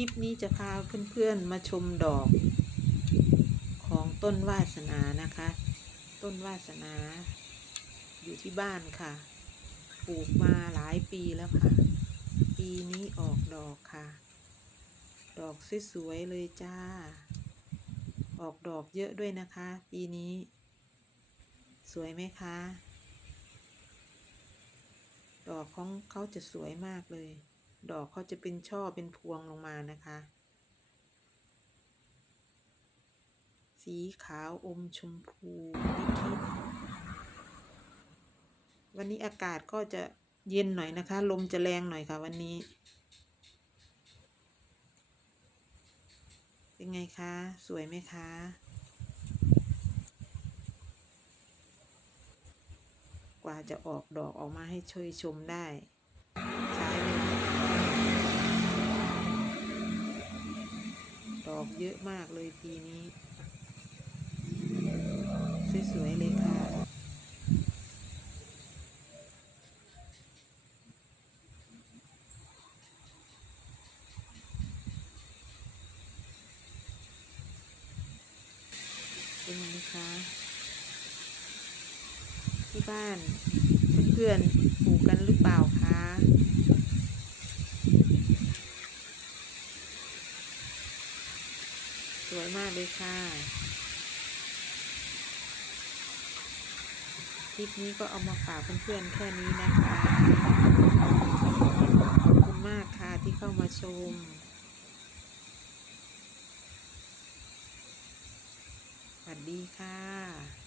ลิปนี้จะพาเพื่อนๆมาชมดอกของต้นวาสนานะคะ ต้นวาสนา อยู่ที่บ้านค่ะ ปลูกมาหลายปีแล้วค่ะ ปีนี้ออกดอกค่ะ ดอกสวยๆเลยจ้า ออกดอกเยอะด้วยนะคะ ปีนี้ สวยไหมคะ ดอกของเขาจะสวยมากเลย ดอกเขาจะเป็นช่อเป็นพวงลงมานะคะ สีขาวอมชมพูนิดๆวันนี้อากาศก็จะเย็นหน่อยนะคะ ลมจะแรงหน่อยค่ะวันนี้ เป็นไงคะ สวยไหมคะกว่าจะออกดอกออกมาให้ช่วยชมได้ ใช้เวลาด อกเยอะมากเลยปีนี้ สวยๆเลยค่ะ เป็นไงคะ ที่บ้านเพื่อนๆปลูกกันหรือเปล่าคะ สวยมากเลยค่ะ คลิปนี้ก็เอามาฝากเพื่อนๆแค่นี้นะคะขอบคุณมากค่ะที่เข้ามาชมสวัสดีค่ะ